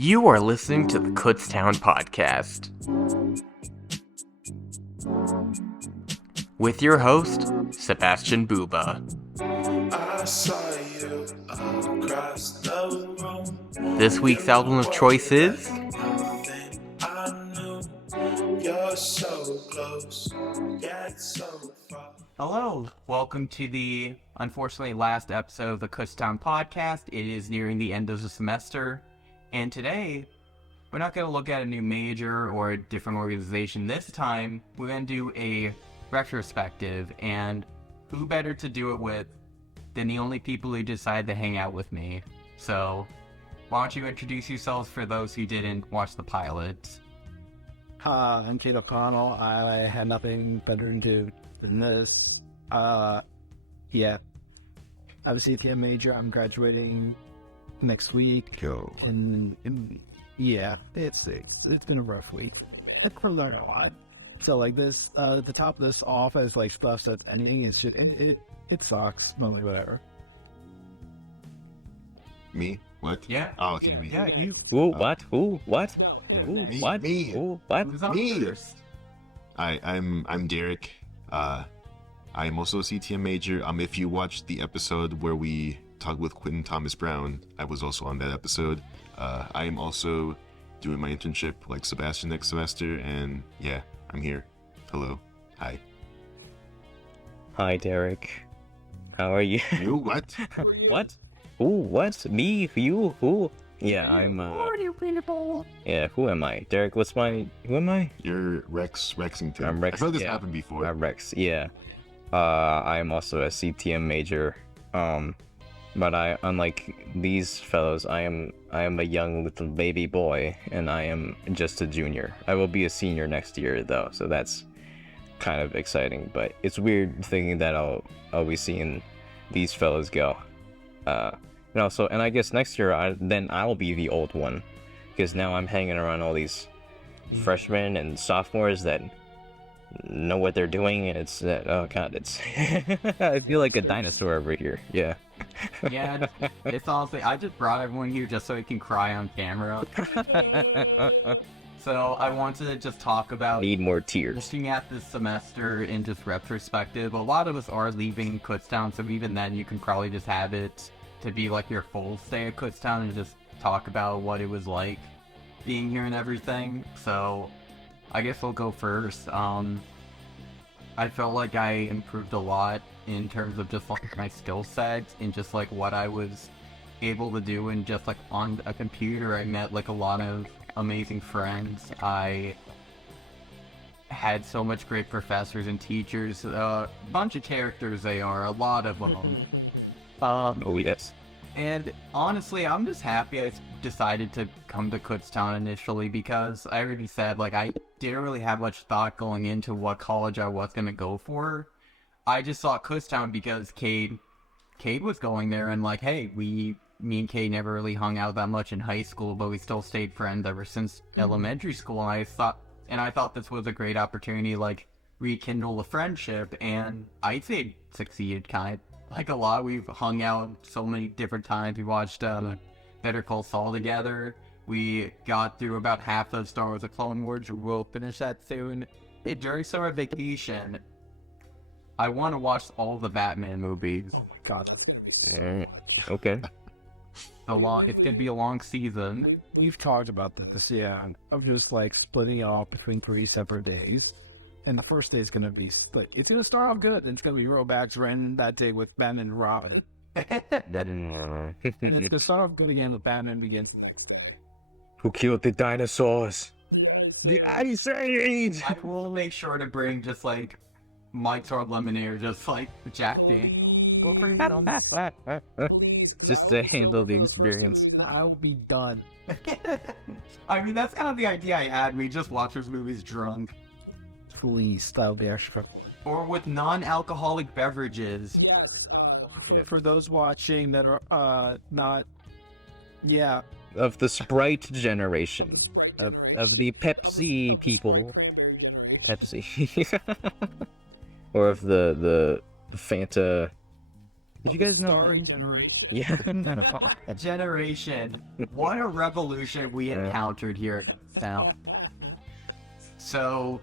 You are listening to the Kutztown Podcast with your host, Sebastian Bubba. I saw you across the room. This week's album of choice is Nothing I knew. You're so close, yet so far. Hello, welcome to the unfortunately last episode of the Kutztown Podcast. It is nearing the end of the semester, and today we're not going to look at a new major or a different organization. This time we're going to do a retrospective, and who better to do it with than the only people who decided to hang out with me. So why don't you introduce yourselves for those who didn't watch the pilot? I'm Cade O'Connell. I had nothing better to do than this. Yeah. I was a CPM major. I'm graduating next week. And yeah, it's been a rough week. I've learned a lot. So like this, the top of this off as like stuff that anything is shit. It sucks. Mostly whatever. Me? What? Yeah. Oh, okay, me. Yeah, you. Who? What? Who? What? Yeah, Who? me, What? me. Who? What? Who's up Me. first? I'm Dereck. I'm also a CTM major. If you watched the episode where we talked with Quentin Thomas Brown, I was also on that episode. I am also doing my internship like Sebastian next semester, and yeah, I'm here. Hello. Hi. Hi, Dereck. How are you? You what? What? Who? What? Me? You? Who? Yeah, I'm. Yeah, who am I? Dereck, who am I? You're Rexington. I'm Rex. I feel like this yeah. happened before. I'm Rex. Yeah. I am also a CTM major. But unlike these fellows, I am a young little baby boy, and I am just a junior. I will be a senior next year, though, so that's kind of exciting. But it's weird thinking that I'll be seeing these fellows go. And I guess next year I'll be the old one, because now I'm hanging around all these freshmen and sophomores that know what they're doing, and it's I feel like a dinosaur over here. Yeah. Yeah, it's honestly, I just brought everyone here just so he can cry on camera. So I wanted to just talk about Need more tears. looking at this semester in just retrospective. A lot of us are leaving Kutztown, so even then you can probably just have it to be like your full stay at Kutztown and just talk about what it was like being here and everything. So I guess I'll go first. I felt like I improved a lot in terms of just like my skill set and just like what I was able to do, and just like on a computer I met like a lot of amazing friends. I had so much great professors and teachers, a bunch of characters they are, a lot of them. Oh yes. And honestly, I'm just happy I decided to come to Kutztown initially, because I already said, like, I didn't really have much thought going into what college I was going to go for. I just saw Kutztown because Cade was going there, and like, hey, me and Cade never really hung out that much in high school, but we still stayed friends ever since elementary school, and I thought this was a great opportunity to, like, rekindle a friendship, and I'd say it succeeded kind of. Like a lot, we've hung out so many different times. We watched Better Call Saul together. We got through about half of Star Wars: The Clone Wars. We'll finish that soon. During summer vacation, I want to watch all the Batman movies. Oh my god. Okay. It's gonna be a long season. We've talked about this, yeah. Of just like splitting it off between 3 separate days. And the first day is going to be split. It's going to start off good, and it's going to be real bad ran that day with Batman and Robin. And then the start off good again with Batman begins the next day. Who killed the dinosaurs? The Ice Age! I will make sure to bring just like Mike's Hard Lemonade, just like Jack Daniels. Go bring some. Just to handle the experience. I'll be done. I mean, that's kind of the idea I had. We just watch those movies drunk. Please style the extra. Or with non-alcoholic beverages. For those watching that are not, yeah, Of the Sprite generation. Of the Pepsi people. Pepsi. Or of the Fanta Did you guys know? Yeah. Generation. What a revolution we encountered here now. So,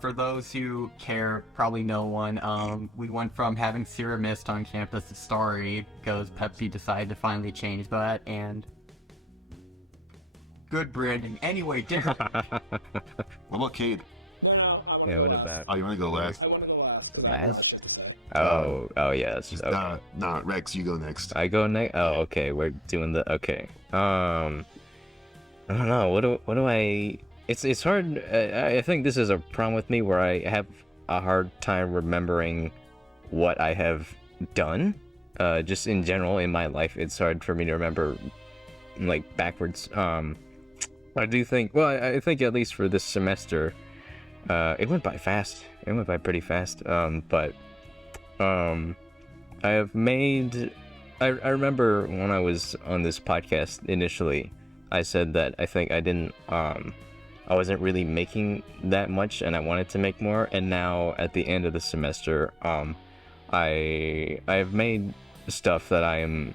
for those who care, probably no one, we went from having Sierra Mist on campus to Starry because Pepsi decided to finally change that, and good branding. Anyway, different. What about Cade? Yeah, what about Oh, you want to go last? last? Oh, yes. Okay. Nah, Rex, you go next. I go next. Oh, okay. We're doing the okay. I don't know. What do I? It's hard. I think this is a problem with me where I have a hard time remembering what I have done. Just in general in my life, it's hard for me to remember like backwards. I do think. Well, I think at least for this semester, it went by fast. It went by pretty fast. But I have made. I remember when I was on this podcast initially, I said that I think I didn't. I wasn't really making that much, and I wanted to make more. And now at the end of the semester, I have made stuff that I am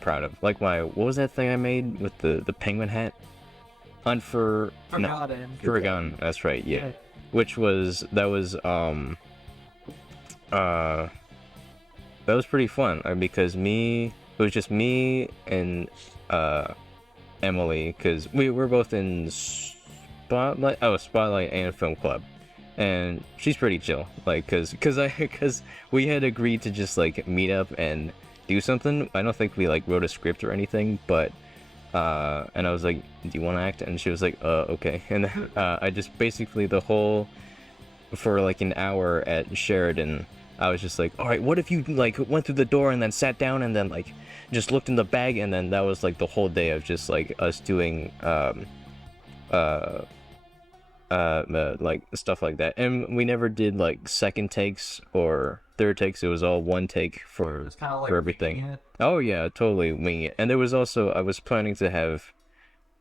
proud of. Like what was that thing I made with the penguin hat? Forgotten. That's right. Yeah. That was pretty fun because it was just me and Emily, because we're both in Spotlight and Film Club, and she's pretty chill, like because we had agreed to just like meet up and do something. I don't think we like wrote a script or anything, but and I was like, do you want to act? And she was like, okay. And then I just basically for like an hour at Sheridan, I was just like, all right, what if you like went through the door and then sat down and then like just looked in the bag, and then that was like the whole day of just like us doing like stuff like that. And we never did like second takes or third takes. It was all one take for everything. Oh yeah, totally wing it. And there was also, I was planning to have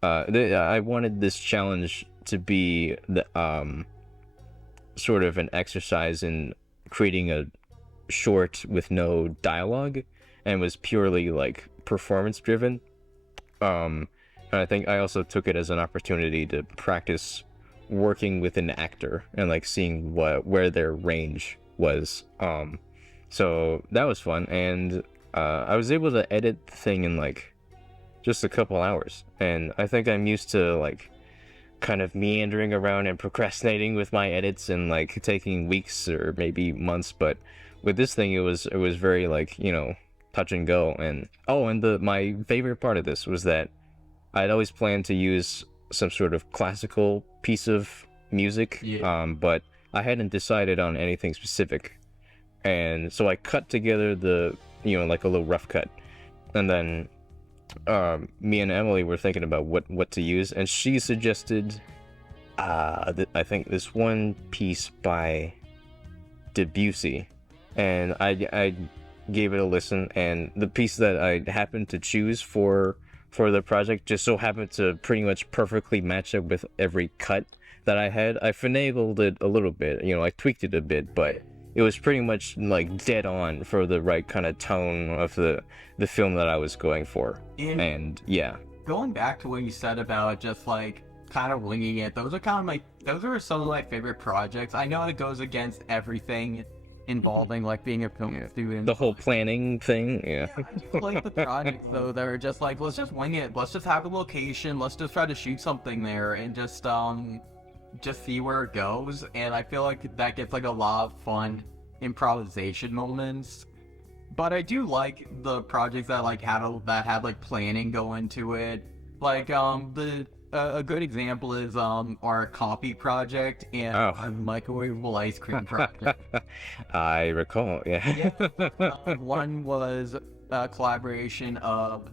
I wanted this challenge to be the sort of an exercise in creating a short with no dialogue, and was purely like performance driven. And I think I also took it as an opportunity to practice working with an actor and like seeing where their range was. So that was fun, and I was able to edit the thing in like just a couple hours, and I think I'm used to like kind of meandering around and procrastinating with my edits and like taking weeks or maybe months, but with this thing it was very like, you know, touch and go. And my favorite part of this was that I'd always planned to use some sort of classical piece of music, but I hadn't decided on anything specific, and so I cut together like a little rough cut, and then me and Emily were thinking about what to use, and she suggested I think this one piece by Debussy, and I gave it a listen, and the piece that I happened to choose for the project just so happened to pretty much perfectly match up with every cut that I had. I finagled it a little bit, you know, I tweaked it a bit, but it was pretty much like dead on for the right kind of tone of the film that I was going for. And yeah. Going back to what you said about just like kind of winging it, those are some of my favorite projects. I know it goes against everything involving like being a film student. The whole planning thing, yeah. I just like the projects though that are just like, let's just wing it, let's just have a location, let's just try to shoot something there and just see where it goes. And I feel like that gets like a lot of fun improvisation moments. But I do like the projects that like had like planning go into it. Like a good example is our coffee project and microwavable ice cream project. I recall, yeah. One was a collaboration of,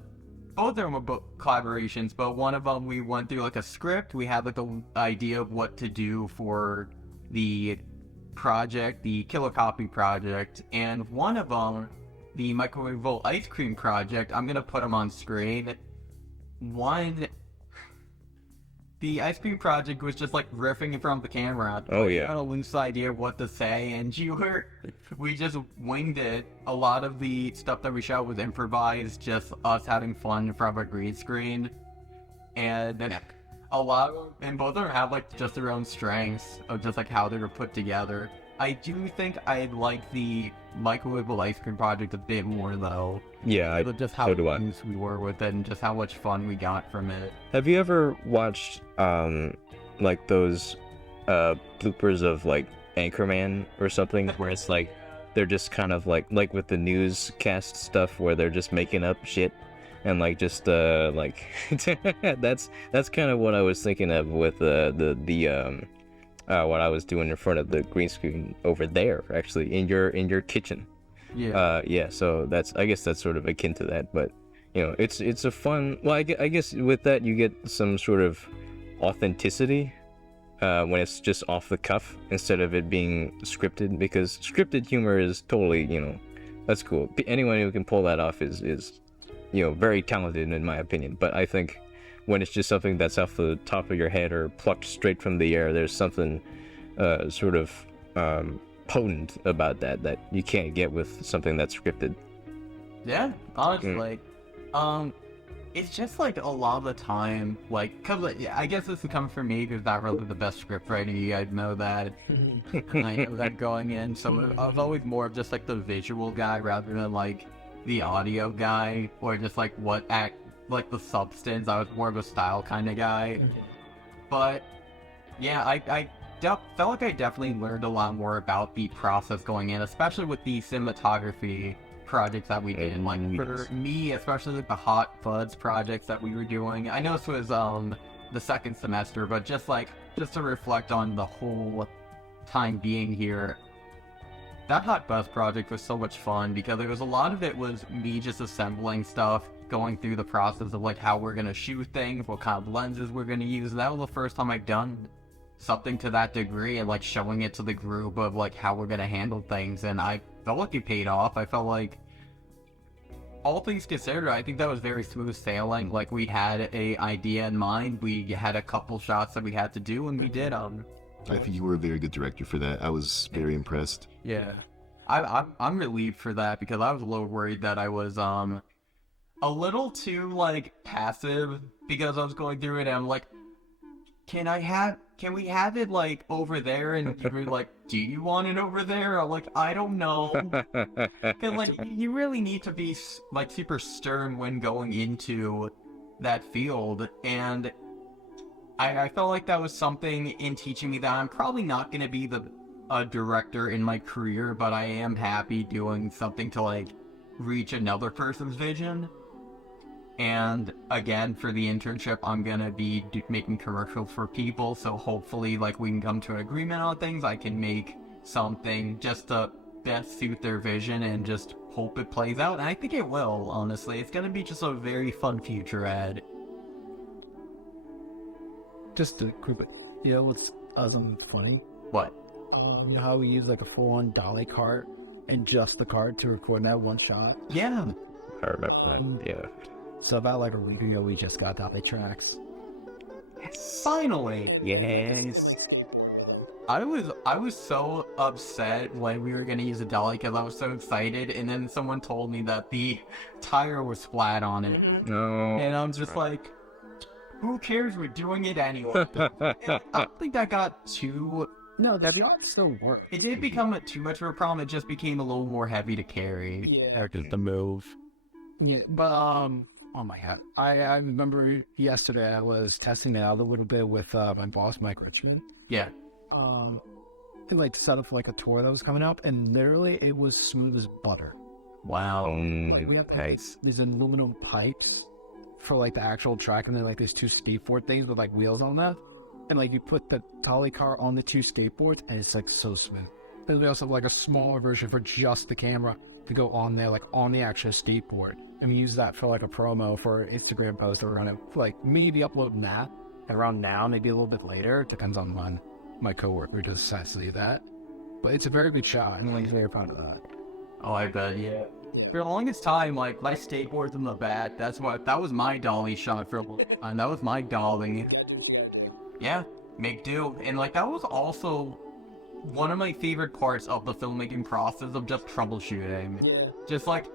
both of them were collaborations, but one of them we went through like a script. We had like an idea of what to do for the project, the Killer Coffee project, and one of them, the microwavable ice cream project, I'm gonna put them on screen. One, the ice cream project was just like riffing in front of the camera. Oh, yeah. I had a loose idea of what to say, and we just winged it. A lot of the stuff that we shot was improvised, just us having fun in front of a green screen. And then and both of them have like just their own strengths of just like how they were put together. I do think I like the microwavable ice cream project a bit more though. Yeah, Just how so do I. loose we were with it and just how much fun we got from it. Have you ever watched like those bloopers of like Anchorman or something where it's like they're just kind of like with the newscast stuff where they're just making up shit and like just like that's kind of what I was thinking of with what I was doing in front of the green screen over there, actually in your kitchen. Yeah. So I guess that's sort of akin to that, but you know, it's a fun. Well, I guess with that you get some sort of authenticity when it's just off the cuff instead of it being scripted, because scripted humor is totally, you know, that's cool. Anyone who can pull that off is you know, very talented in my opinion. But I think when it's just something that's off the top of your head or plucked straight from the air, there's something sort of potent about that you can't get with something that's scripted. Yeah, honestly. It's just like a lot of the time, like, cause like, I guess this would come from me because not really the best script writer. You guys know that. I know that going in, so I was always more of just like the visual guy rather than like the audio guy or just like like the substance. I was more of a style kind of guy. But yeah, I felt like I definitely learned a lot more about the process going in, especially with the cinematography projects that we did. Like for me, especially like the Hot Fuzz projects that we were doing. I know this was the second semester, but just to reflect on the whole time being here, that Hot Fuzz project was so much fun because there was a lot of it was me just assembling stuff, going through the process of like how we're gonna shoot things, what kind of lenses we're gonna use. And that was the first time I'd done something to that degree and like showing it to the group of like how we're gonna handle things, and I felt like it paid off. I felt like, all things considered, I think that was very smooth sailing. Like we had a idea in mind, we had a couple shots that we had to do, and we did I think you were a very good director for that. I was very impressed. Yeah, I'm relieved for that because I was a little worried that I was a little too like passive because I was going through it and I'm like, can we have it like over there? And you were like, do you want it over there? I'm like, I don't know. Cause like you really need to be like super stern when going into that field, and I felt like that was something in teaching me that I'm probably not gonna be a director in my career, but I am happy doing something to like reach another person's vision. And again, for the internship, I'm gonna be making commercials for people, so hopefully like we can come to an agreement on things. I can make something just to best suit their vision and just hope it plays out, and I think it will. Honestly, it's gonna be just a very fun future ad. Just to quickly, you know what's something funny? What? You know how we use like a full-on dolly cart and just the cart to record that one shot? Yeah. I remember that. Yeah. So about like a week ago, we just got dolly tracks. Finally. Yes. I was so upset when we were gonna use a dolly because I was so excited, and then someone told me that the tire was flat on it, No. and I'm just like, who cares? We're doing it anyway. I don't think that got too. No, that still work. It did become too much of a problem. It just became a little more heavy to carry. Yeah, just the move. Yeah, but oh my god, I remember yesterday I was testing it out a little bit with my boss, Mike Richmond. Yeah. He like set up like a tour that was coming up, and literally it was smooth as butter. Wow. Like we have these aluminum pipes for like the actual track, and then like these two skateboard things with like wheels on that, and like you put the dolly car on the two skateboards, and it's like so smooth. But we also have like a smaller version for just the camera to go on there, like on the actual skateboard, and we use that for like a promo for Instagram post, or we're gonna like maybe upload that around now, maybe a little bit later. Depends on when my coworker decides to see that. But it's a very good shot. I'm really very proud of that. Oh, I bet. Yeah. For the longest time, like my skateboard's in the back. That was my dolly shot for a long time. That was my dolly. yeah, make do. And like that was also one of my favorite parts of the filmmaking process of just troubleshooting. Yeah. Just like,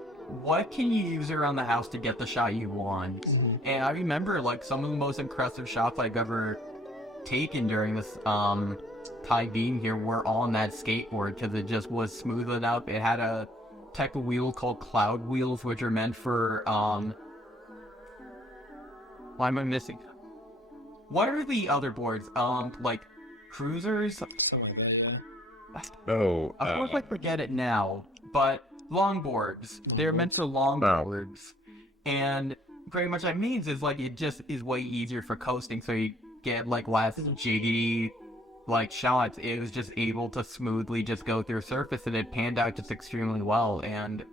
what can you use around the house to get the shot you want? And I remember like some of the most impressive shots I've ever taken during this time being here were on that skateboard, because it just was smooth enough. It had a type of wheel called cloud wheels, which are meant for why am I missing? What are the other boards? Like cruisers? Oh, Of course I forget it now, but longboards. They're meant for longboards. And pretty much that means is like it just is way easier for coasting, so you get like less jiggity like shots. It was just able to smoothly just go through a surface, and it panned out just extremely well. And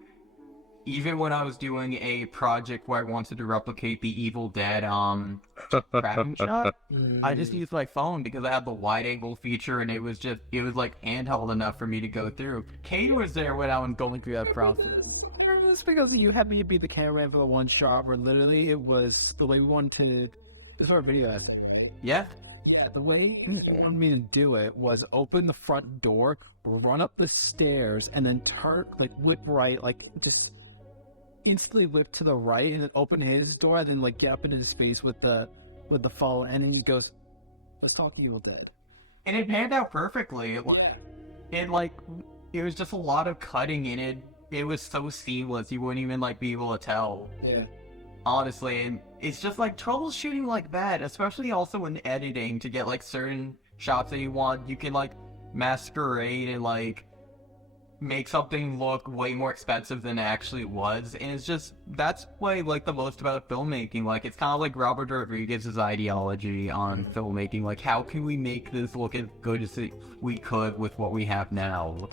even when I was doing a project where I wanted to replicate the Evil Dead crabbing shot, I just used my phone because I had the wide angle feature, and it was like handheld enough for me to go through. Cade was there when I was going through that process. It's because you had me be the cameraman for one shot where literally it was the way we wanted this our video. Yeah. Yeah, the way he wanted me to do it was open the front door, run up the stairs, and then turn, like, whip right, like, just instantly whip to the right, and then open his door, and then, like, get up into his space with the follow, and then he goes, let's talk to Evil Dead. And it panned out perfectly. It was just a lot of cutting in it. It was so seamless, you wouldn't even, like, be able to tell. Yeah. Honestly, and it's just like troubleshooting like that, especially also in editing, to get like certain shots that you want. You can like masquerade and like make something look way more expensive than it actually was. And it's just, that's what I like the most about filmmaking. Like, it's kind of like Robert Rodriguez's ideology on filmmaking. Like, how can we make this look as good as we could with what we have now?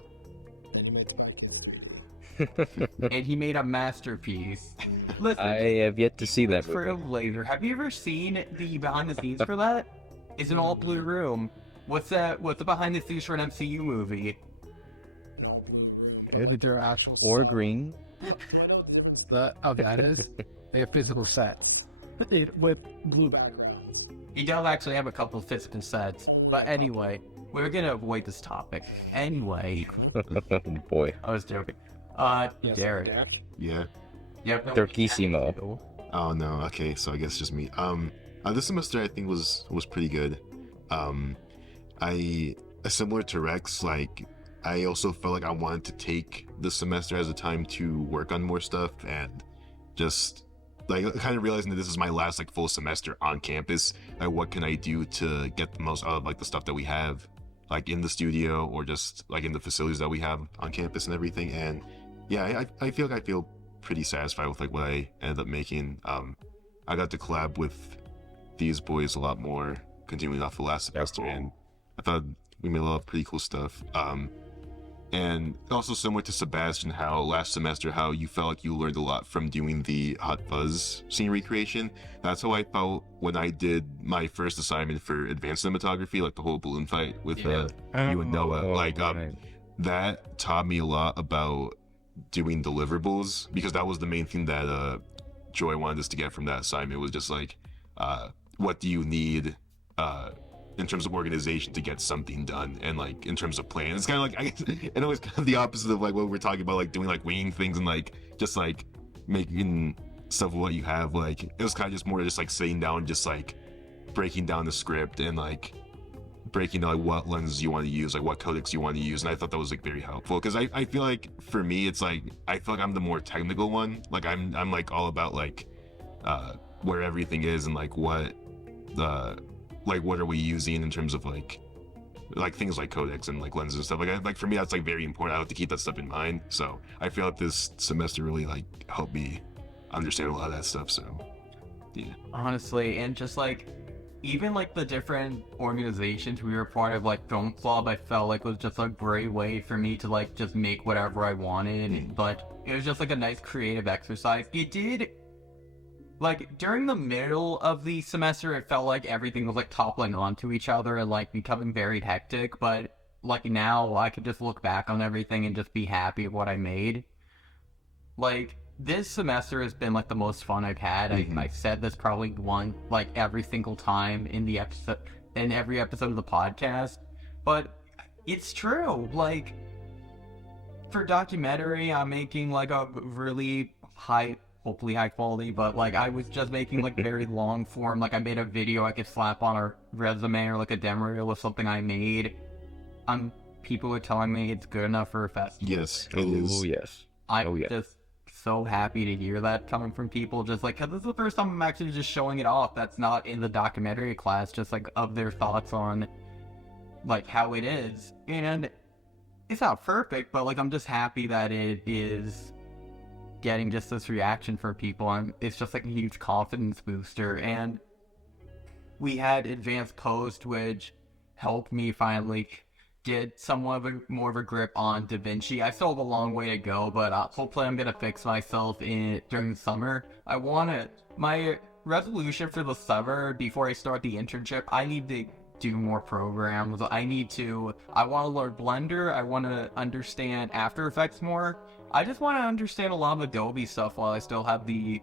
And he made a masterpiece. Listen, I have yet to see that for a movie. laser. Have you ever seen the behind the scenes for that? It's an all blue room. What's that? What's the behind the scenes for an MCU movie? They're actual. Or green. That is a physical set. With blue background. He does actually have a couple of physical sets. But anyway, we're gonna avoid this topic. Anyway. Boy. I was joking. Dereck. Yeah. Yep. Turkissimo. Oh no. Okay, so I guess just me. This semester I think was pretty good. Similar to Rex, like I also felt like I wanted to take this semester as a time to work on more stuff, and just like kind of realizing that this is my last like full semester on campus. Like, what can I do to get the most out of like the stuff that we have, like in the studio or just like in the facilities that we have on campus and everything. And yeah, I feel like I feel pretty satisfied with like what I ended up making. I got to collab with these boys a lot more, continuing off the last semester, and I thought we made a lot of pretty cool stuff. And also similar to Sebastian, how last semester, how you felt like you learned a lot from doing the Hot Fuzz scene recreation. That's how I felt when I did my first assignment for advanced cinematography, like the whole balloon fight with you and Noah. That taught me a lot about doing deliverables, because that was the main thing that Joy wanted us to get from that assignment, was just like, what do you need in terms of organization to get something done, and like in terms of plan. It's kind of like, I guess, and always kind of the opposite of like what we're talking about, like doing like winging things and like just like making stuff with what you have. Like it was kind of just more just like sitting down, just like breaking down the script and like breaking down like what lenses you want to use, like what codecs you want to use. And I thought that was like very helpful, because I feel like for me it's like I feel like I'm the more technical one. Like I'm like all about like where everything is and like what are we using in terms of like things like codecs and like lenses and stuff. Like for me that's like very important. I have to keep that stuff in mind. So I feel like this semester really like helped me understand a lot of that stuff. So yeah, honestly, and just like even like the different organizations we were part of, like Film Club, I felt like was just a great way for me to like just make whatever I wanted. But it was just like a nice creative exercise. It did, like during the middle of the semester, it felt like everything was like toppling onto each other and like becoming very hectic. But like now I could just look back on everything and just be happy with what I made. Like this semester has been like the most fun I've had. I've said this probably every single time in the episode, in every episode of the podcast, but it's true. Like, for documentary, I'm making like a really hopefully high quality, but like I was just making like very long form. Like I made a video I could slap on a resume or like a demo reel of something I made. People are telling me it's good enough for a festival. Yes, it is. Oh yes. I'm just so happy to hear that coming from people, just like, because this is the first time I'm actually just showing it off that's not in the documentary class, just like of their thoughts on like how it is. And it's not perfect, but like I'm just happy that it is getting just this reaction from people, and it's just like a huge confidence booster. And we had advanced post, which helped me finally get somewhat of more of a grip on DaVinci. I still have a long way to go, but hopefully I'm gonna fix myself during the summer. My resolution for the summer before I start the internship, I need to do more programs. I want to learn Blender. I want to understand After Effects more. I just want to understand a lot of Adobe stuff while I still have the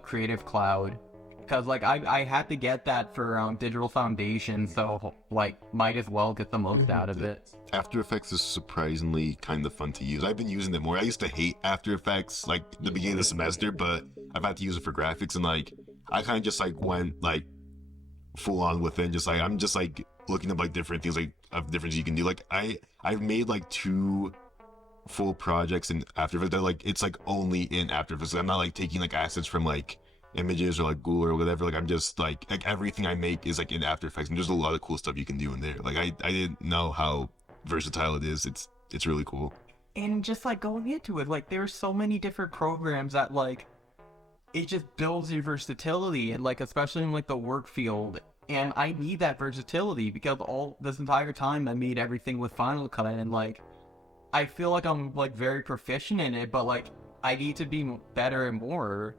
Creative Cloud. Because, like, I had to get that for Digital Foundation, so, like, might as well get the most out of it. After Effects is surprisingly kind of fun to use. I've been using it more. I used to hate After Effects, like, the beginning of the semester, but I've had to use it for graphics, and, like, I kind of just, like, went, like, full on with it. Just, like, I'm just, like, looking up, like, different things, like, of difference you can do. Like, I've made, like, 2 full projects in After Effects that, like, it's, like, only in After Effects. I'm not, like, taking, like, assets from, like, images or like Google or whatever. Like I'm just like everything I make is like in After Effects, and there's a lot of cool stuff you can do in there. Like I didn't know how versatile it is. It's really cool. And just like going into it, like there's so many different programs that like it just builds your versatility, and like especially in like the work field. And I need that versatility because all this entire time I made everything with Final Cut, and like I feel like I'm like very proficient in it, but like I need to be better and more.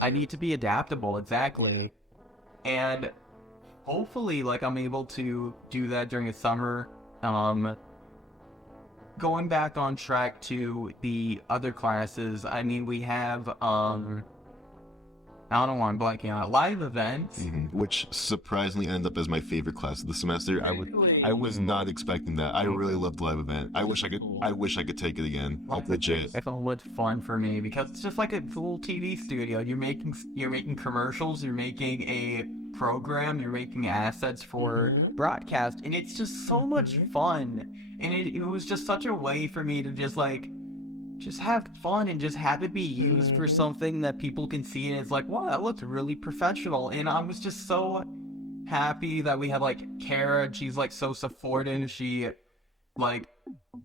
I need to be adaptable, exactly. And hopefully, like, I'm able to do that during the summer. Going back on track to the other classes, I mean, we have, I don't know why I'm blanking out, live events. Which surprisingly ended up as my favorite class of the semester. I was not expecting that. I really loved live event. I wish I could take it again. Legit. It's always fun for me because it's just like a little TV studio. You're making commercials, you're making a program, you're making assets for broadcast, and it's just so much fun. And it was just such a way for me to just have fun and just have it be used for something that people can see, and it's like, wow, that looks really professional. And I was just so happy that we have like Kara, and she's like so supportive. She like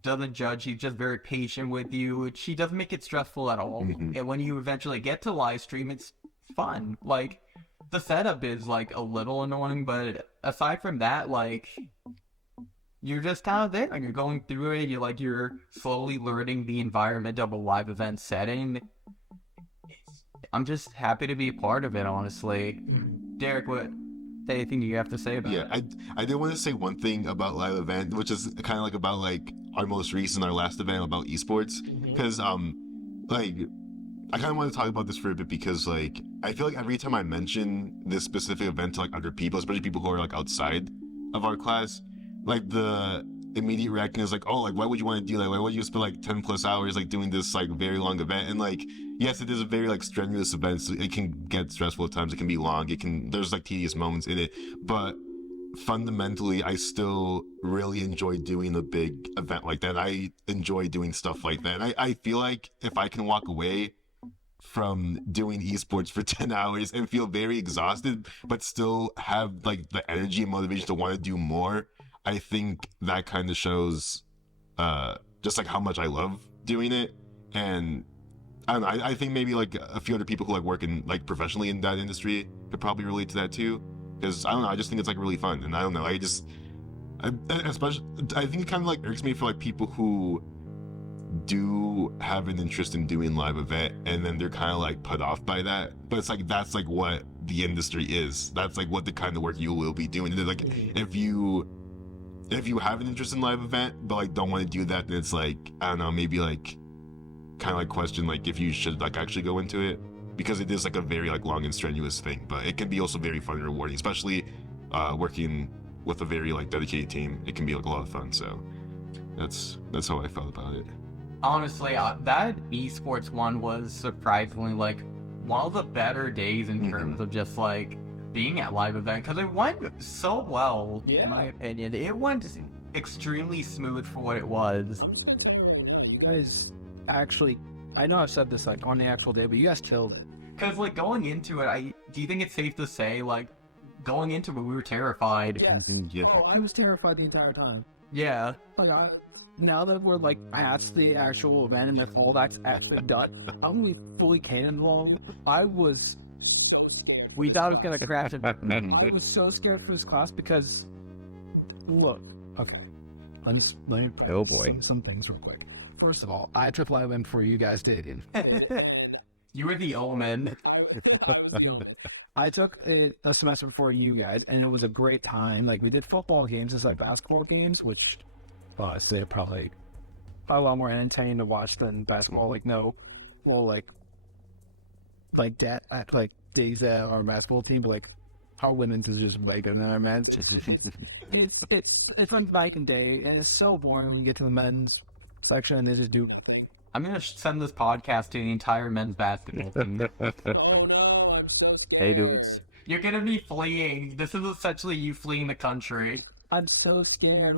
doesn't judge, she's just very patient with you. She doesn't make it stressful at all. And when you eventually get to live stream, it's fun. Like the setup is like a little annoying, but aside from that, like you're just kind of there and you're going through it. You're slowly learning the environment of a live event setting. I'm just happy to be a part of it, honestly. Dereck, anything you have to say about it? Yeah, I did want to say one thing about live event, which is kind of like about like our most recent, our last event about esports, because like I kind of want to talk about this for a bit because like I feel like every time I mention this specific event to like other people, especially people who are like outside of our class, like the immediate reaction is like, oh, like why would you want to do that? Like why would you spend like 10 plus hours like doing this like very long event? And like yes, it is a very like strenuous event, so it can get stressful at times, it can be long, there's like tedious moments in it, but fundamentally I still really enjoy doing a big event like that. I enjoy doing stuff like that, and I feel like if I can walk away from doing esports for 10 hours and feel very exhausted but still have like the energy and motivation to want to do more, I think that kind of shows just like how much I love doing it. And I don't know, I think maybe like a few other people who like work in like professionally in that industry could probably relate to that too, because I don't know, I just think it's like really fun. And I don't know, I think it kind of like irks me for like people who do have an interest in doing live event and then they're kind of like put off by that, but it's like that's like what the industry is, that's like what the kind of work you will be doing. And like if you have an interest in live event but like don't want to do that, then it's like, I don't know, maybe like kind of like question like if you should like actually go into it. because it is like a very like long and strenuous thing, but it can be also very fun and rewarding, especially working with a very like dedicated team. It can be like a lot of fun. So that's how I felt about it. Honestly, that esports one was surprisingly like one of the better days in terms of just like being at live event, because it went so well. In my opinion, it went extremely smooth for what it was. Guys, actually, I know I've said this like on the actual day, but you guys killed it. Because like going into it, do you think it's safe to say like going into it we were terrified? Yeah. Oh, I was terrified the entire time. Yeah. Oh God. Now that we're like past the actual event and the fallbacks have been done, I'm we fully cannonball. We thought it was gonna crash. I was so scared for this class because, look, okay, let me Oh boy. some things real quick. First of all, I took live event before you guys did. You were the omen. I took a semester before you guys, and it was a great time. Like we did football games, it's like basketball games, which I say probably a lot more entertaining to watch than basketball. Like no, well, like that, like these our basketball team, but like our women is just bacon in our men. It's fun biking day, and it's so boring when you get to the men's section and they just do. I'm gonna send this podcast to the entire men's basketball team. Hey dudes. You're gonna be fleeing. This is essentially you fleeing the country. I'm so scared.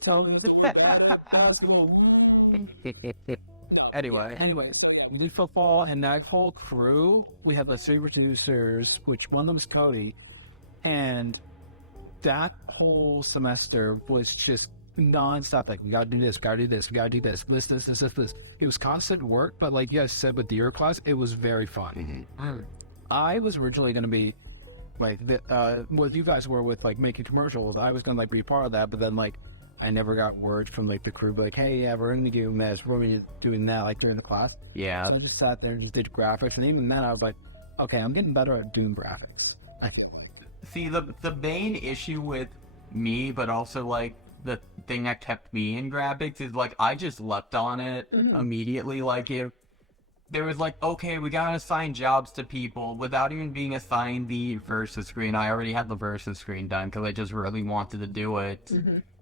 Tell me. Anyways, the football and nagfootball crew, we have the three producers, which one of them is Cody, and that whole semester was just non-stop. Like, we gotta do this, we gotta do this, we gotta do this, this. It was constant work, but like you guys said with your class, it was very fun. I was originally gonna be like, what you guys were with like making commercials. I was gonna like be part of that, but then like I never got word from like the crew, like, hey, yeah, we're gonna do mess, we're gonna be doing that like during the class. Yeah. So I just sat there and just did graphics, and even then I was like, okay, I'm getting better at doing graphics. See, the main issue with me, but also like the thing that kept me in graphics is like I just leapt on it immediately. Like if there was like, okay, we gotta assign jobs to people without even being assigned the versus screen. I already had the versus screen done because I just really wanted to do it.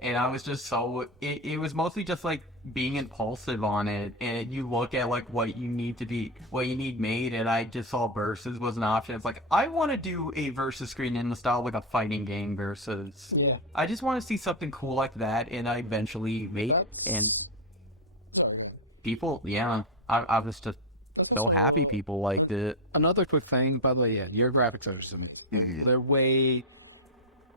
And I was just so, it was mostly just like being impulsive on it. And you look at like what you need made, and I just saw versus was an option. It's like, I want to do a versus screen in the style of like a fighting game versus. Yeah. I just want to see something cool like that, and I eventually made it. And people, yeah, I was just so happy people liked it. Another quick thing, by the way, yeah, your graphics are awesome. They're way,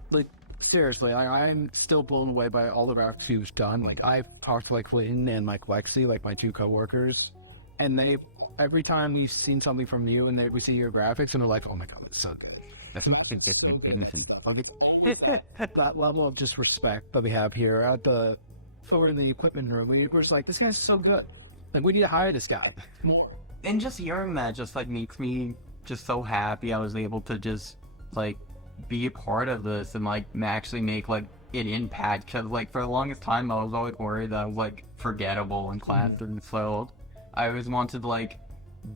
like, seriously, I'm still blown away by all the graphics you've done. Like, I've talked to, like, Whittington and Mike Lexi, like, my two coworkers, and they, every time we've seen something from you and we see your graphics, and they're like, oh my god, it's so good. That's not that level of just respect that we have here at the, for the equipment room. We're just like, this guy's so good. Like, we need to hire this guy. And just hearing that just like makes me just so happy I was able to just like be a part of this and like actually make like an impact, because like for the longest time I was always worried that I was like forgettable in classroom. So I always wanted to like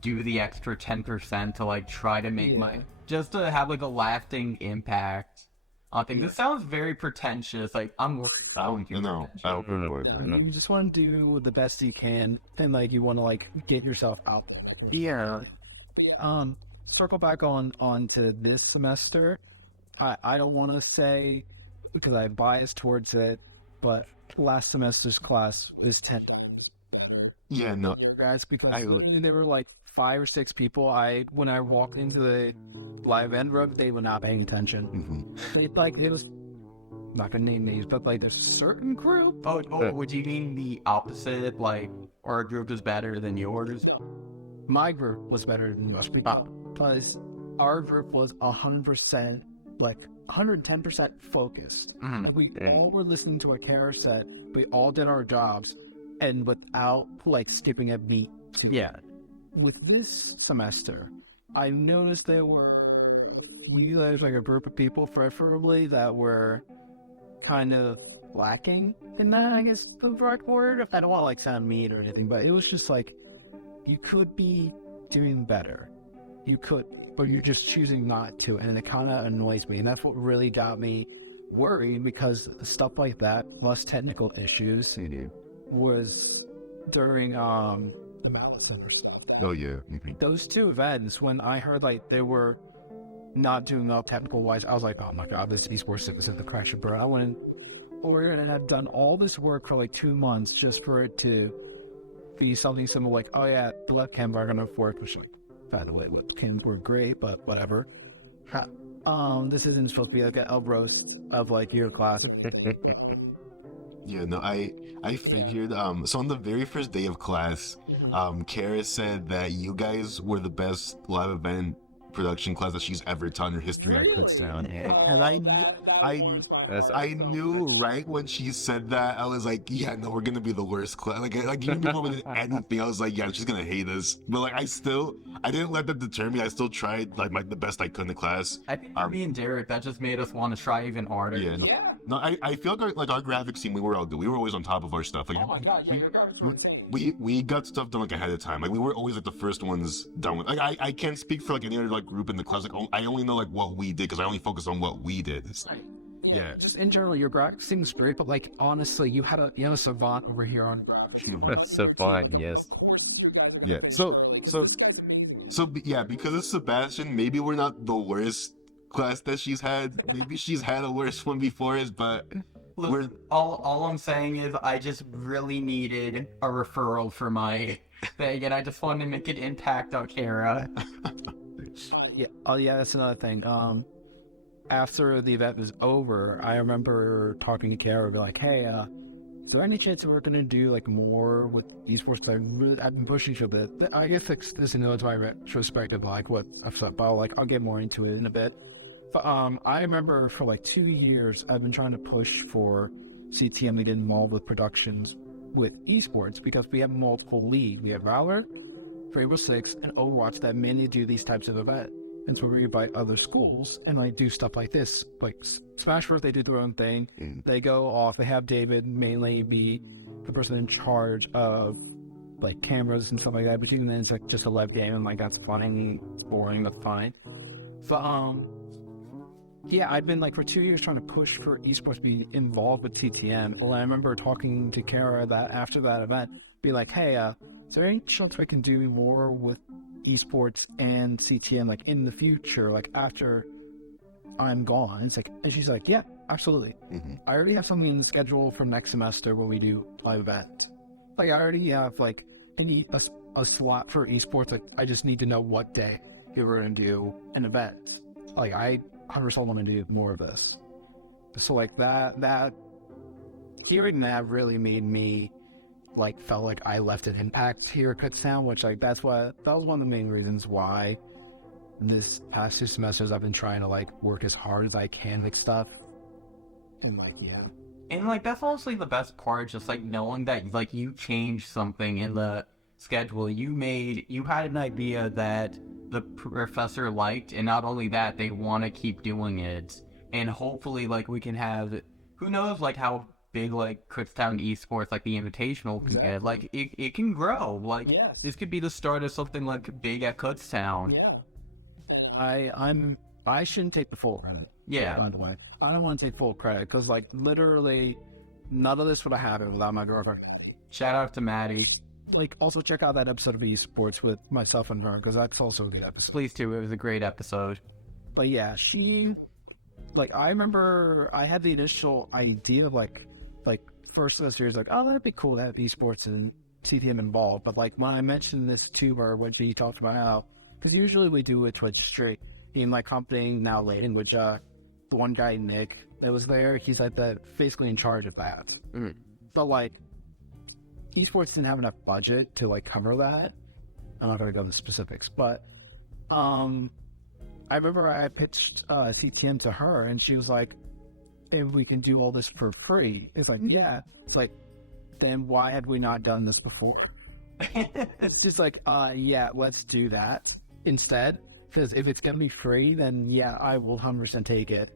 do the extra 10% to like try to make just to have like a lasting impact on things. This sounds very pretentious. Like I'm worried. No, I don't know. You just want to do the best you can, and like you want to like get yourself out. Yeah. Circle back on to this semester. I don't want to say because I biased towards it, but last semester's class was 10 times better. Yeah, no. There were like 5 or 6 people. When I walked into the live end room, they were not paying attention. It was, I'm not gonna name names, but like a certain group. Oh, would you mean the opposite? Like our group is better than yours? My group was better than most people because our group was 100%, like 110% focused. We all were listening to a character set. We all did our jobs, and without like skipping a beat. Yeah. With this semester, I noticed we was like a group of people, preferably that were kind of lacking in that. I guess the right word. If I don't want to like sound mean or anything, but it was just like you could be doing better. You could, but you're just choosing not to, and it kind of annoys me. And that's what really got me worried, because stuff like that, plus technical issues, was during the Malice Number stuff. Oh yeah. Those two events, when I heard like they were not doing well technical wise, I was like, oh my god, this esports is the crash and burn. I went over and I've done all this work for like 2 months just for it to be something similar, like, oh yeah, the webcam are gonna work, which by the way, webcam were great, but whatever. This isn't supposed to be like an Elbrose of like your class. Yeah, no, I figured, so on the very first day of class, Kara said that you guys were the best live event production class that she's ever taught in her history at Kutztown. And I knew right when she said that, I was like, yeah, no, we're gonna be the worst class. Like even before we did anything, I was like, yeah, she's gonna hate us. But like, I didn't let that deter me. I still tried like the best I could in the class. I think for me and Dereck, that just made us want to try even harder. Yeah. No, I feel like our graphics team, we were all good. We were always on top of our stuff. Like, we got stuff done like ahead of time. Like we were always like the first ones done with. Like I can't speak for like any other like group in the class. Like I only know like what we did because I only focused on what we did. Yeah. Just in general, your graphics seems great, but like honestly, you had a savant over here on graphics. Savant, yes. Yeah. So yeah, because it's Sebastian, maybe we're not the worst class that she's had. Maybe she's had a worse one before us, but look, all I'm saying is I just really needed a referral for my thing, and I just wanted to make an impact on Kara. Yeah. Oh yeah, that's another thing. After the event was over, I remember talking to Kara, be like, hey, do any chance we're gonna do like more with esports? I've been pushing a bit. I guess this is my retrospective, like what I've said, but I'll get more into it in a bit. But I remember for like 2 years, I've been trying to push for CTM to get involved with productions with esports, because we have multiple leagues. We have Valor, Rainbow Six, and Overwatch that mainly do these types of events. And so we invite other schools and like do stuff like this. Like Smashworth, they do their own thing. They go off. They have David mainly be the person in charge of like cameras and stuff like that. But even then, it's like just a live game, and like that's funny, boring, but fine. So yeah, I've been like for 2 years trying to push for esports to be involved with TTN. Well, I remember talking to Kara that after that event, be like, hey, is there any chance I can do more with esports and CTN like in the future, like after I'm gone? It's like, and she's like, yeah, absolutely. I already have something scheduled for next semester where we do live events. Like I already have like a slot for esports. Like I just need to know what day we're gonna do an event. Like I want to do more of this. So like that hearing that really made me like felt like I left an impact here at Kutztown, which like that was one of the main reasons why this past 2 semesters I've been trying to like work as hard as I can with stuff. And like and like that's honestly the best part, just like knowing that like you changed something in the schedule. You had an idea that the professor liked, and not only that, they want to keep doing it, and hopefully like we can have, who knows like how big like Kutztown esports, like the invitational can get, like it can grow. Like this could be the start of something like big at Kutztown. I shouldn't take the full credit. Yeah, I don't want to take full credit, because like literally none of this would have happened without my girlfriend. Shout out to Maddie. Like also check out that episode of esports with myself and her, because that's also the episode. Please do. It was a great episode. But yeah, I remember I had the initial idea of like first semester, like, oh, that'd be cool to have esports and CTM involved. But like when I mentioned this to her, when she talked about how, because usually we do a Twitch stream in my company now Layton, which the one guy Nick that was there, he's like basically in charge of that. So like esports didn't have enough budget to like cover that. I'm not going to go into specifics, but I remember I pitched CTM to her, and she was like, if we can do all this for free. It's like, yeah. It's like, then why had we not done this before? It's just like, yeah, let's do that instead. Because if it's gonna be free, then yeah, I will 100% take it.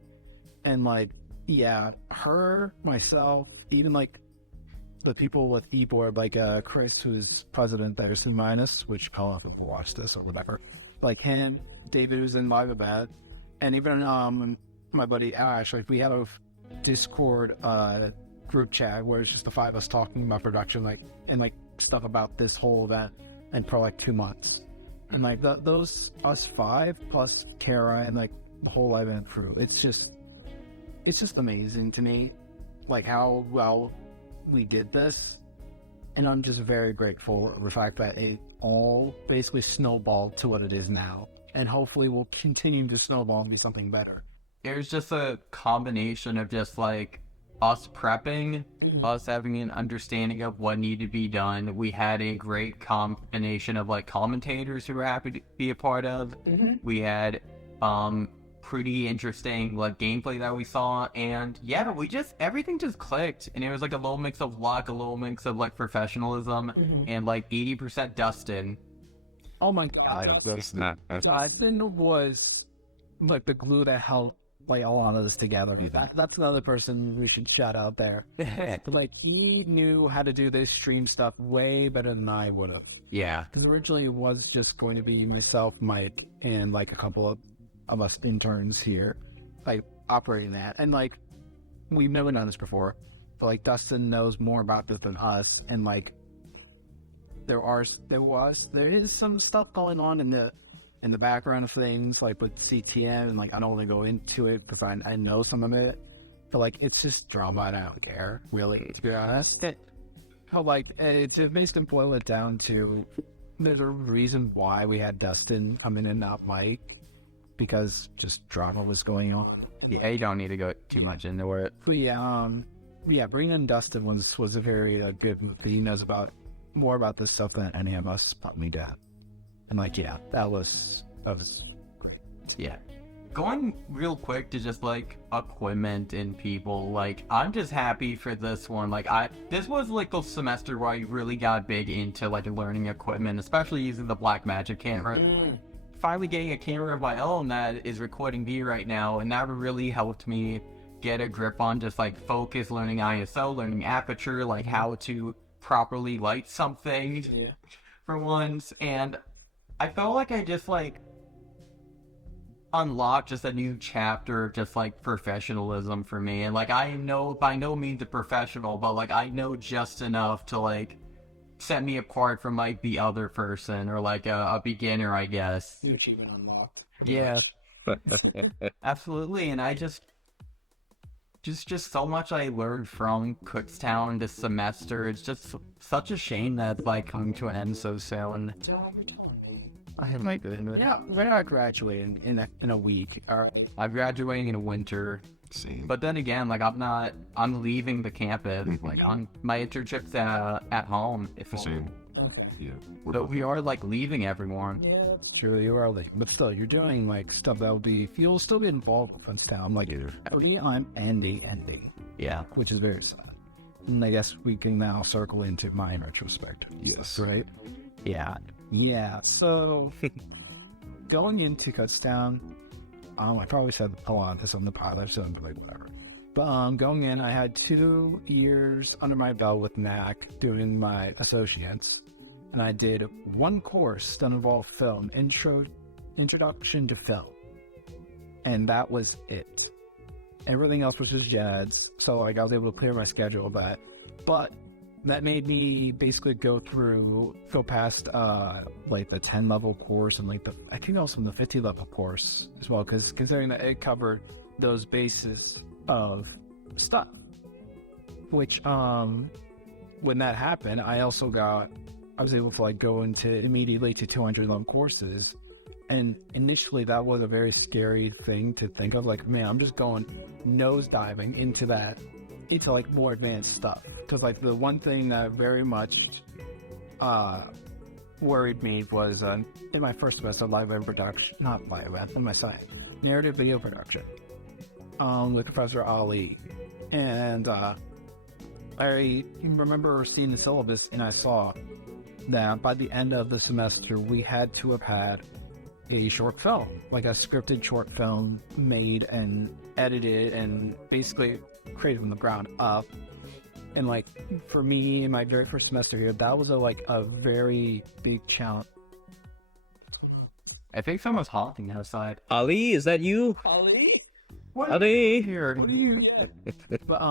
And like, yeah, her, myself, even like the people with e-board, like Chris, who's president there, C minus, which call up people watch this or whatever. Like him, David, who's in live about, and even my buddy Ash. Like we have a Discord group chat where it's just the 5 of us talking about production, like and like stuff about this whole event, and for like 2 months. And like those us 5 plus Kara and like the whole event crew, it's just amazing to me, like how well we did this. And I'm just very grateful for the fact that it all basically snowballed to what it is now, and hopefully will continue to snowball and be something better. It was just a combination of just like us prepping, us having an understanding of what needed to be done. We had a great combination of like commentators who were happy to be a part of. We had pretty interesting like gameplay that we saw, and yeah, everything just clicked, and it was like a little mix of luck, a little mix of like professionalism, and like 80% Dustin. Oh my god, Dustin was like the glue that held like all of this together. That's another person we should shout out there. Like he knew how to do this stream stuff way better than I would have. Yeah, because originally it was just going to be myself, Mike, and like a couple of us interns here, like operating that. And like we've never done this before, but like Dustin knows more about this than us, and like there is some stuff going on in the background of things, like with CTM, and like I don't want to go into it because I know some of it, but like it's just drama I don't care really, to be honest. How like it basically boil it down to there's a reason why we had Dustin come in and not Mike, because just drama was going on. Yeah, you don't need to go too much into it. But yeah, bringing in Dustin was a very good move. He knows more about this stuff than any of us, put me down. And like, yeah, that was great. Yeah. Going real quick to just like equipment and people, like I'm just happy for this one. Like this was like the semester where I really got big into like learning equipment, especially using the Blackmagic camera. Finally getting a camera of my own that is recording me right now, and that really helped me get a grip on just like focus, learning ISO, learning aperture, like how to properly light something for once. And I felt like I just like unlocked just a new chapter of just like professionalism for me. And like I know by no means a professional, but like I know just enough to like set me apart from like the other person, or like a beginner, I guess. Achievement unlocked. Yeah. Absolutely. And I just so much I learned from Kutztown this semester. It's just such a shame that it's like coming to an end so soon. I have my good. Yeah, we're not graduating in a week. I'm graduating in winter. Same. But then again, like I'm leaving the campus. Like my internship's at home. Same. Okay. Yeah. But we are like leaving everyone. Yeah, true, you are leaving. But still, you're doing like stuff that will be, you'll still be involved with Kutztown. Like, I'm Andy. Yeah. Which is very sad. And I guess we can now circle into my retrospective. Yes. Right? Yeah. So, going into Kutztown, I probably said a lot because I'm the pilot, so I'm like, whatever. But going in, I had 2 years under my belt with NAC doing my associates. And I did 1 course that involved film, introduction to film. And that was it. Everything else was just jazz. So like, I was able to clear my schedule of that. But that made me basically go past like the 10 level course, and like I think also the 50 level course as well, because considering that it covered those bases of stuff. Which when that happened, I was able to like go immediately to 200 level courses. And initially that was a very scary thing to think of, like, man, I'm just going nosediving into like more advanced stuff. Because like the one thing that very much worried me was in my first semester of narrative video production, with Professor Ali. And I remember seeing the syllabus, and I saw that by the end of the semester we had to have had a short film, like a scripted short film made and edited and basically created from the ground up. And like for me, in my very first semester here, that was a very big challenge. I think someone's honking outside. Ali, is that you? Ali? Ali! Here. But,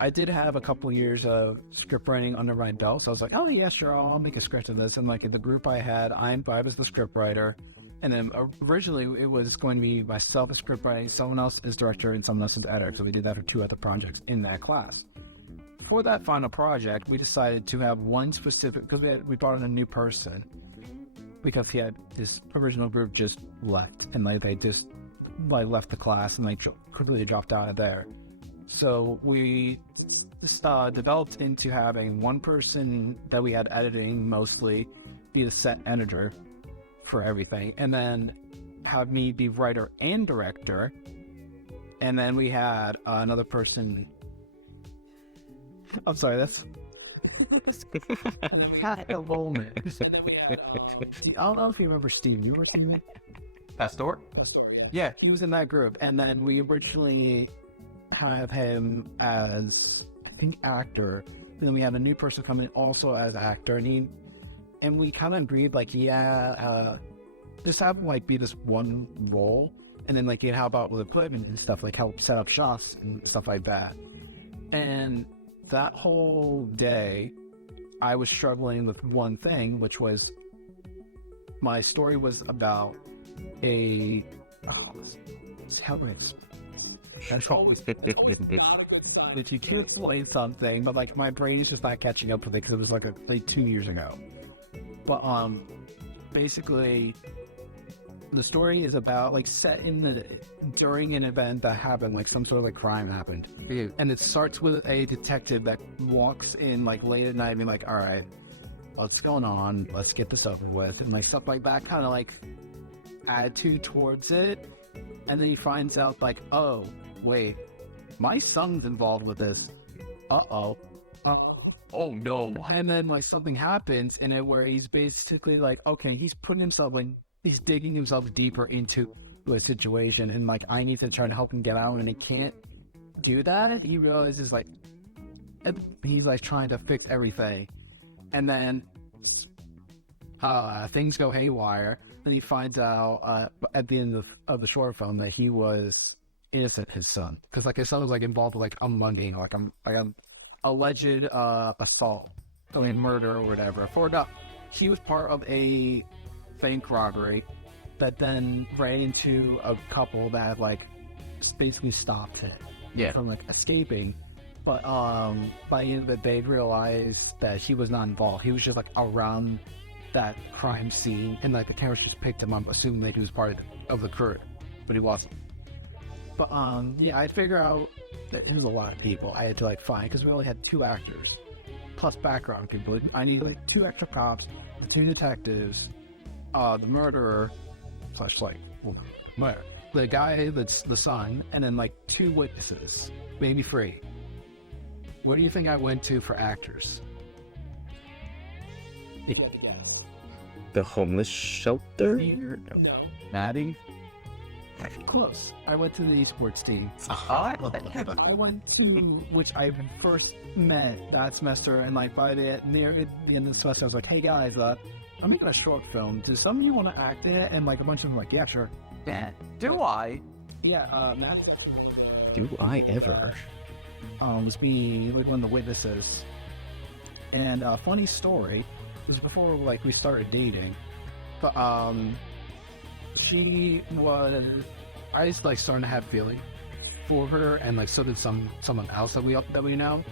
I did have a couple years of script writing under my belt, so I was like, oh yeah, sure, I'll make a script of this. And like the group I had, I was the script writer, and then originally it was going to be myself as script writer, someone else as director, and someone else as editor. So we did that for 2 other projects in that class. For that final project, we decided to have one specific, because we brought in a new person, because he had his original group just left, and they just left the class and quickly dropped out of there. So we developed into having one person that we had editing mostly be the set editor for everything, and then have me be writer and director, and then we had another person. I'm sorry, that's a moment. I don't know if you remember Steve. You were in Pastor? yeah, he was in that group, and then we originally have him as, I think, actor. Then we have a new person come in also as actor, and we kind of agreed this have be this one role, and then how about with equipment and stuff, help set up shots and stuff like that. And that whole day, I was struggling with one thing, which was my story was about that you could explain something, but my brain's just not catching up with it because it was like 2 years ago. But basically, the story is about set during an event that happened, some sort of crime happened, and it starts with a detective that walks in late at night and be all right, what's going on? Let's get this over with, and stuff like that, kind of attitude towards it. And then he finds out oh wait, my son's involved with this. Oh no. And then something happens in it where he's basically okay, he's putting himself he's digging himself deeper into the situation, and I need to try to help him get out, and he can't do that. He realizes he's trying to fix everything, and then things go haywire. Then he finds out at the end of the short film that he was innocent, his son, because his son was involved with a mugging, alleged assault, murder or whatever. He was part of a bank robbery that then ran into a couple that basically stopped it from escaping. But by the end of it, they realized that he was not involved. He was just around that crime scene, and the terrorists just picked him up, assuming that he was part of the crew, but he wasn't. But I'd figure out that there's a lot of people I had to find, because we only had 2 actors plus background people. I needed 2 extra cops, 2 detectives, the murderer / murder, the guy that's the son, and then 2 witnesses, maybe 3. What do you think I went to for actors? The homeless shelter? No. Maddie? Close. I went to the esports team. I went to, which I first met that semester, and by near the end of the semester, I was hey guys, I'm making a short film. Do some of you want to act in it? And a bunch of them yeah, sure. Yeah. Do I? Yeah, Matt. Do I ever? Was me with one of the witnesses. And funny story, it was before we started dating, but she was, I was starting to have feeling for her, and so did someone else that we know.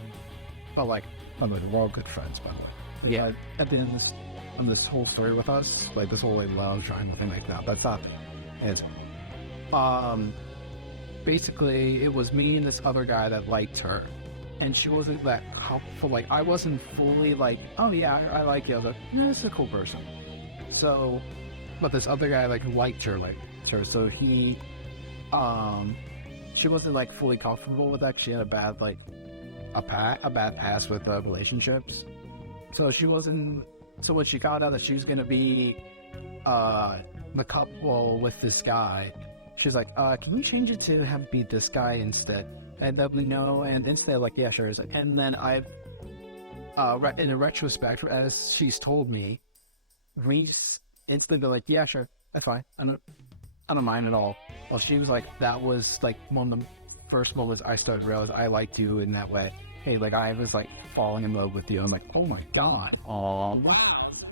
But we're all good friends, by the way. But yeah, at the end of this whole story with us, this whole love triangle thing that. But that is, basically it was me and this other guy that liked her, and she wasn't that helpful. I wasn't fully oh yeah, I like you. This is a cool person. So, but this other guy liked her, so he, she wasn't fully comfortable with that. She had a bad a bad past with relationships. So she wasn't. So when she got out that she was gonna be the couple with this guy, she's can you change it to have be this guy instead? And then we know, and instead yeah, sure. And then I in a retrospect, as she's told me, Reese instantly like, yeah, sure, that's fine. I don't mind at all. Well, she was like, that was like one of the first moments I started realizing I liked you in that way. Hey, like I was like falling in love with you. I'm like, oh my god. Wow.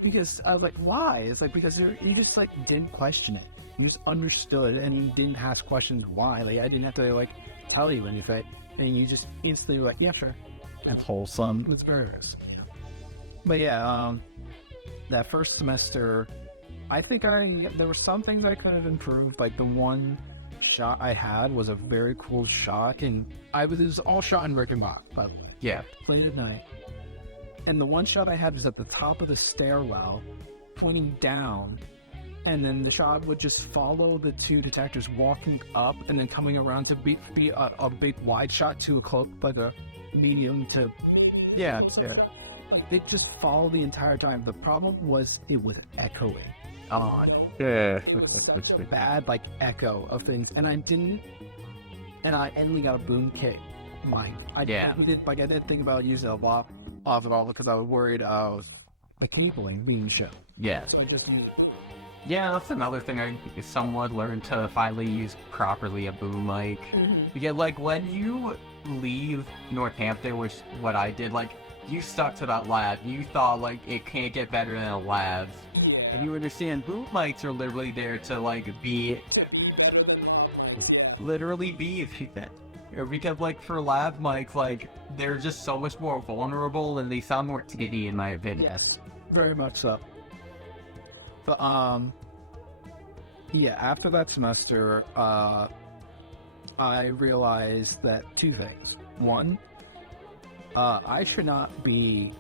Because I was like, why? It's like because you just like didn't question it. You just understood and you didn't ask questions why. Like I didn't have to like tell you anything. And you just instantly like, yeah, sure. And wholesome with burgers. But yeah, that first semester, I think there were some things I could have improved. Like the one shot I had was a very cool shot, and it was all shot in Rick and Bach, but Yeah. played at night. And the one shot I had was at the top of the stairwell, pointing down, and then the shot would just follow the two detectives walking up and then coming around to be a big wide shot to a close, like a medium to there. Like they just follow the entire time. The problem was it was echoing on. Yeah. Such a bad like echo of things, and I only got a boom kit mic. I didn't think about using a lot of it all because I was worried I was the cabling being shut. Yeah. So I just Yeah, that's another thing I somewhat learned to finally use properly a boom mic. Because, like, when you leave Northampton, which is what I did, like, you stuck to that lab. You thought, like, it can't get better than a lab. And you understand, boom mics are literally there to, like, be... Because, like, for lab mics, like, they're just so much more vulnerable and they sound more titty, in my opinion. yes, very much so. But yeah, after that semester, I realized that two things. One, I should not be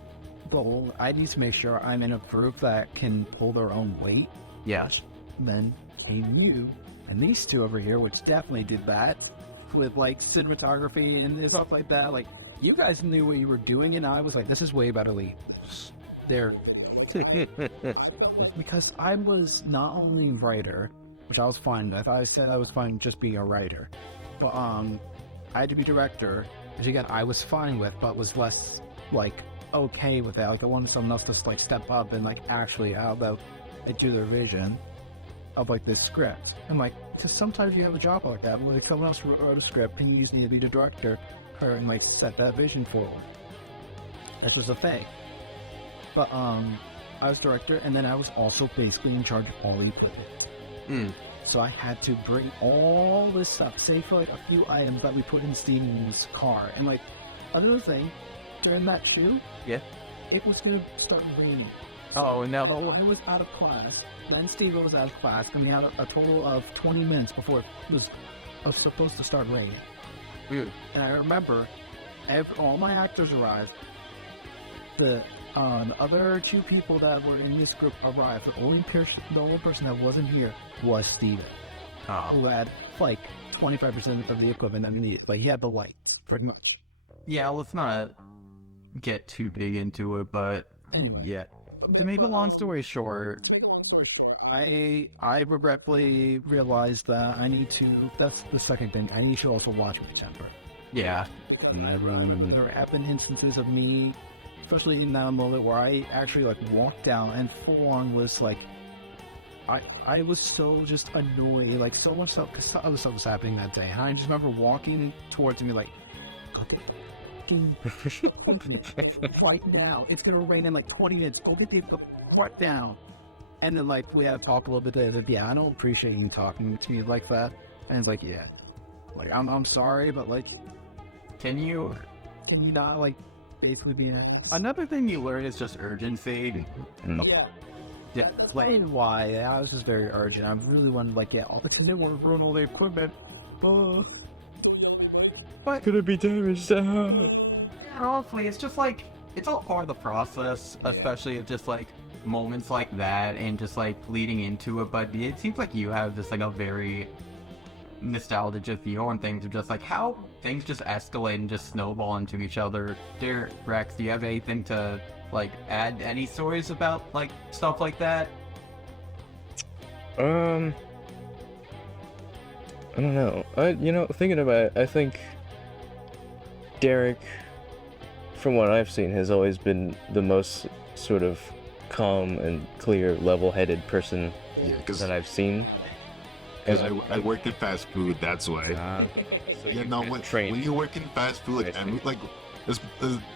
bold. I need to make sure I'm in a group that can pull their own weight. Yes. Then, hey, you and these two over here, which definitely did that with like cinematography and stuff like that. Like, you guys knew what you were doing, and I was like, this is way better. There. Because I was not only a writer, which I was fine with. I said I was fine just being a writer, but I had to be director, which again I was fine with, but was less like okay with that. Like I wanted someone else to just like step up and like actually how about I do the vision of like this script. And like, because sometimes you have a job like that, where someone else wrote a script and you just need to be the director and like set that vision forward. That was a thing. But I was director, and then I was also basically in charge of all the equipment. So I had to bring all this up, save for like a few items that we put in Steven's car. And like, another thing, during that shoot, it was going to start raining. Oh, no. So I was out of class. Then Steve was out of class, coming out a total of 20 minutes before it was supposed to start raining. Weird. And I remember, all my actors arrived. The other two people that were in this group arrived. The only person that wasn't here was Steven, who had like 25% of the equipment underneath, but he had the light, pretty much. Yeah, let's not get too big into it, but yeah. To make a long story short, I regretfully realized that I need to. That's the second thing. I need to also watch my temper. yeah. And I remember there have been instances of me, especially in that moment where I actually like walked down and full on was like, I was still just annoyed, like so much stuff, because other stuff was happening that day. And I just remember walking towards me like, quiet down. It's gonna rain in like 20 minutes. Go get the quiet down. And then like we have talked a little bit of, yeah, I don't appreciate you talking to me like that. And it's like, yeah, like I'm sorry, but like, Can you not like basically be Another thing you learn is just urgency. Yeah. and why I was just very urgent. I really wanted to like get all the canoe run all the equipment. But Could it be damaged? honestly, it's just like, it's all part of the process, especially of just like moments like that and just like leading into it. But it seems like you have just like a very nostalgic view on things of just like how things just escalate and just snowball into each other. Dear Rex, do you have anything to like add, any stories about like stuff like that? I don't know. Thinking about it, I think Dereck from what I've seen, has always been the most sort of calm and clear, level-headed person Yeah, because that I've seen. I worked in fast food. That's why. So Yeah, you no. can When train. you work in fast food, like, Right. it's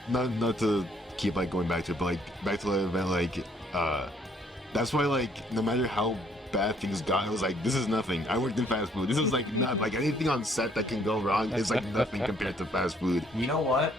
not to keep like going back to it, but like back to the event, like that's why like no matter how bad things got, it was like this is nothing. I worked in fast food. This is like not like anything on set that can go wrong is like nothing compared to fast food. You know what?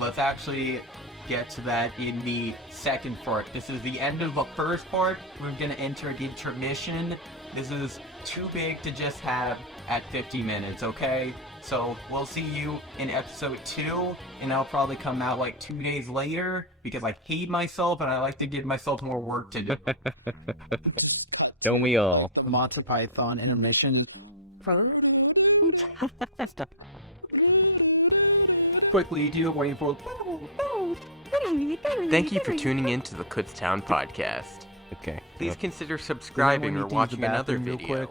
Let's actually get to that in the second part. This is the end of the first part. We're gonna enter the intermission. This is too big to just have at 50 minutes, okay? So we'll see you in episode 2, and I'll probably come out like 2 days later because I hate myself and I like to give myself more work to do. Don't we all? Monty Python intermission. Quickly, do it waiting for. Thank you for tuning in to the Kutztown Podcast. Okay. Please consider subscribing or watching another video. Quick.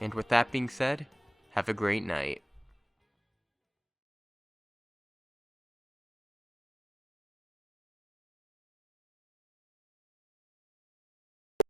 And with that being said, have a great night.